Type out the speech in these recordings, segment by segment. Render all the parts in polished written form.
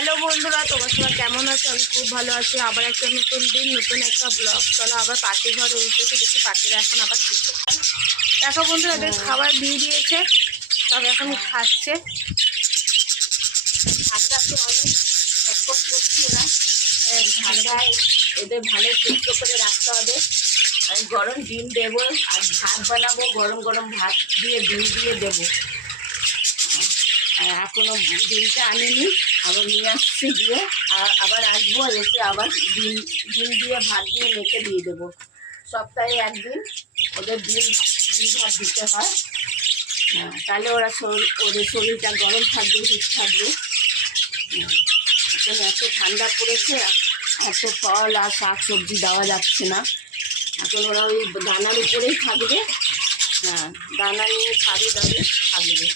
Hello বন্ধুরা, তোমার সবাই কেমন আছো? আমি খুব ভালো আছি। আবার একটা নতুন দিন, নতুন একটা ব্লগ। চলো আবার পাখির ঘরে উঠেছি, দেখি পাখিরা এখন আবার কি করছে। দেখো বন্ধুরা, এদের খাবার দিয়ে দিয়েছে, সব এখন খাচ্ছে। ঠান্ডাতে অনেক ছটফট করছে না, ঠান্ডায় এদের ভালো সুস্থ করে রাখতে হবে। আমি গরম ডিম দেবো আর ভাত বানাবো, গরম গরম ভাত দিয়ে ডিম দিয়ে দেবো। এখনো ডিমটা আনিনি, আবার নিয়ে আসছি, দিয়ে আবার আসবো, এসে আবার ডিম ডিম দিয়ে ভাত দিয়ে মেখে দিয়ে দেবো। সপ্তাহে একদিন ওদের ডিম ভাত দিতে হয়। তাহলে ওদের শরীরটা গরম থাকবে, হিট থাকবে। এখন এত ঠান্ডা পড়েছে, এত ফল আর শাক সবজি দেওয়া যাচ্ছে না। এখন ওরা ওই দানার উপরেই থাকবে। দানা নিয়ে খাবে, দাবে থাকবে।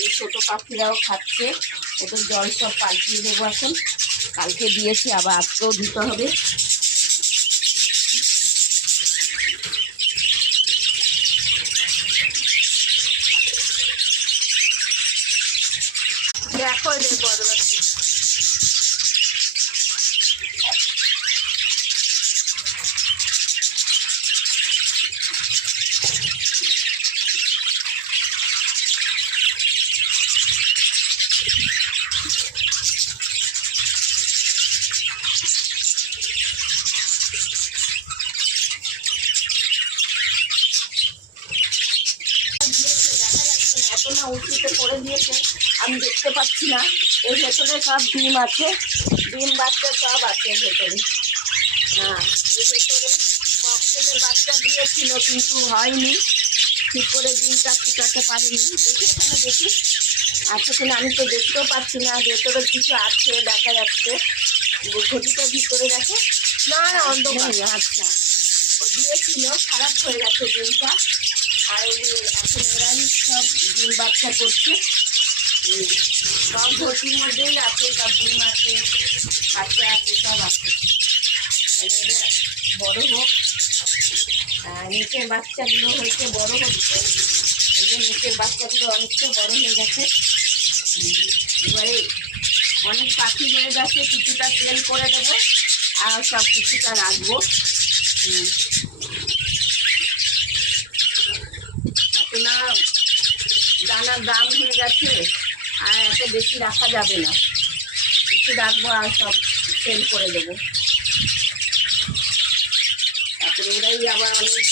এই ছোটো পাখিরাও খাচ্ছে। ওদের জল সব পাল্টিয়ে দেবো এখন। কালকে দিয়েছি, আবার আজকেও দিতে হবে। দেখো এদের বদমাশি। এত না উঁচুতে করে দিয়েছে, আমি দেখতে পাচ্ছি না। এর ভেতরে সব ডিম আছে, ডিম বাচ্চা সব আছে ভেতরে। এই ভেতরে সব ছেলের বাচ্চা দিয়েছিল, কিন্তু হয়নি, ঠিক করে ডিমটা ফুটাতে পারিনি। দেখি এখানে দেখি আছে কিনা, আমি তো দেখতেও পাচ্ছি না। ভেতরে কিছু আছে দেখা যাচ্ছে, ঘটিটার ভিতরে দেখে না অন্ধকার। আচ্ছা, ও দিয়েছিল, খারাপ হয়ে গেছে ডিমটা। আর এখন এরাই সব ডিম বাচ্চা করছে। সব ঘটির মধ্যেই আছে, সব ডিম আছে, বাচ্চা আছে, সব আছে। এরা বড় হোক, নিচের বাচ্চাগুলো হয়েছে, বড় হচ্ছে। এই যে নিচের বাচ্চাগুলো অনেকটা বড় হয়ে গেছে। এবারে অনেক পাখি বেড়ে গেছে, কিছুটা সেল করে দেবো আর সব কিছুটা রাখবো। না, দানার দাম হয়ে গেছে, আর এত বেশি রাখা যাবে না, কিছু রাখবো আর সব সেল করে দেবো। তারপরে ওরাই আবার অনেক